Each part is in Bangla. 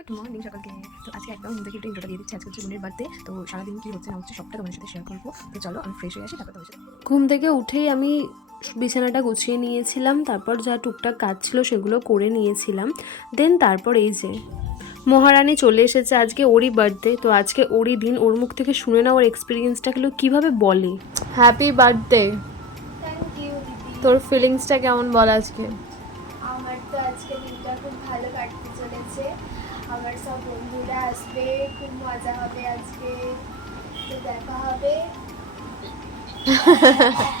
গুড মর্নিং সকলকে। তো আজকে একদম ঘুম থেকে একটু ইন্ট্রোটা দিয়ে দিচ্ছি আজকে হচ্ছে বোনের বার্থডে তো সারাদিন কি হচ্ছে না হচ্ছে সবটা তোমার সাথে শেয়ার করব। তো চলো আমি ফ্রেশ হয়ে আসি তারপর তোমার সাথে ঘুম থেকে উঠেই আমি বিছানাটা গুছিয়ে নিয়েছিলাম তারপর যা টুকটাক কাজ ছিল সেগুলো করে নিয়েছিলাম। দেন তারপর এই যে মহারানী চলে এসেছে আজকে ওরই বার্থডে তো আজকে ওরই দিন ওর মুখ থেকে শুনে না ওর এক্সপিরিয়েন্সটা গুলো কীভাবে বলে। হ্যাপি বার্থডে তোর ফিলিংসটা কেমন বল আজকে? তো আজকে দিনটা খুব ভালো কাটতে চলেছে। আমার সব বন্ধুরা আসবে, খুব মজা হবে আজকে। তো দেখা হবে।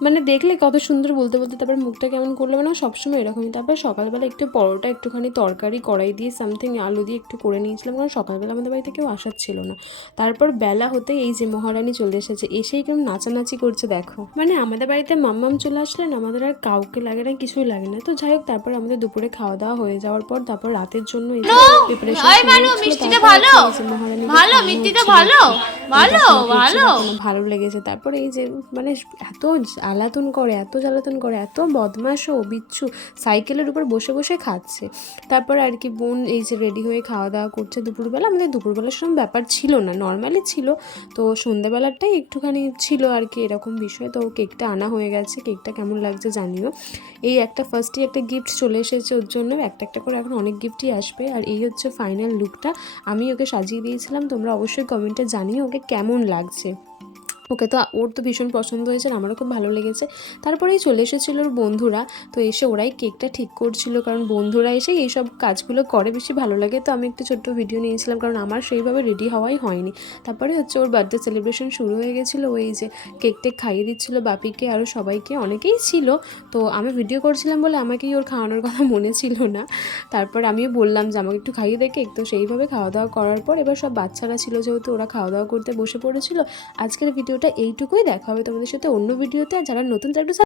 মানে দেখলে কত সুন্দর বলতে বলতে তারপর মুখটা কেমন করল মানে সবসময় এরকমই তারপর সকালবেলা একটু পরোটা একটুখানি তরকারি কড়াই দিয়ে সামথিং আলু দিয়ে একটু করে নিয়েছিলাম কারণ সকালবেলা আমাদের বাড়িতে কেউ আসার ছিল না তারপর বেলা হতে এই যে মহারানী চলে এসেছে এসেই কেমন নাচানাচি করছে দেখো মানে আমাদের বাড়িতে মাম্মাম চলে আসলেন আমাদের আর কাউকে লাগে না কিছুই লাগে না তো যাই হোক তারপর আমাদের দুপুরে খাওয়া দাওয়া হয়ে যাওয়ার পর তারপর রাতের জন্য এই হচ্ছিল, মিষ্টিটা ভালো? ভালো। ভালো? ভালো, ভালো। লেগেছে। তারপরে এই যে মানে এত জ্বালাতন করে এত জ্বালাতন করে এত বদমাস ও বিচ্ছু সাইকেলের উপর বসে বসে খাচ্ছে। তারপর আর কি বোন এই যে রেডি হয়ে খাওয়া দাওয়া করছে দুপুরবেলা। আমাদের দুপুরবেলার সময় ব্যাপার ছিল না নর্মালি ছিল। তো সন্ধ্যাবেলাটাই একটুখানি ছিল আর কি এরকম বিষয়। তো কেকটা আনা হয়ে গেছে কেকটা কেমন লাগছে জানিও। এই একটা ফার্স্টই একটা গিফট চলে এসেছে ওর জন্য। একটা একটা করে এখন অনেক গিফটই আসবে। আর এই হচ্ছে ফাইনাল লুকটা আমি ওকে সাজিয়ে দিয়েছিলাম তোমরা অবশ্যই কমেন্টে জানিও ওকে? কেমন লাগছে? ওকে তো ওর তো ভীষণ পছন্দ হয়েছে আমারও খুব ভালো লেগেছে। তারপরেই চলে এসেছিল ওর বন্ধুরা, তো এসে ওরাই কেকটা ঠিক করছিল, কারণ বন্ধুরা এসে এইসব কাজগুলো করে বেশি ভালো লাগে। তো আমি একটু ছোট্ট ভিডিও নিয়েছিলাম, কারণ আমার সেইভাবে রেডি হওয়াই হয়নি। তারপরে হচ্ছে ওর বার্থডে সেলিব্রেশন শুরু হয়ে গেছিল ওই যে কেক টেক খাইয়ে দিচ্ছিল, বাপিকে আরও সবাইকে, অনেকেই ছিল। তো আমি ভিডিও করছিলাম বলে আমাকেই ওর খাওয়ানোর কথা মনে ছিল না। তারপর আমিও বললাম যে, আমাকে একটু খাইয়ে দে কেক তো সেইভাবে খাওয়া দাওয়া করার পর এবার সব বাচ্চারা ছিল, যেহেতু ওরা খাওয়া দাওয়া করতে বসে পড়েছিল, আজকের ভিডিওটা এইটুকুই। দেখা হবে তোমাদের সাথে অন্য ভিডিওতে। আর যারা নতুন তারা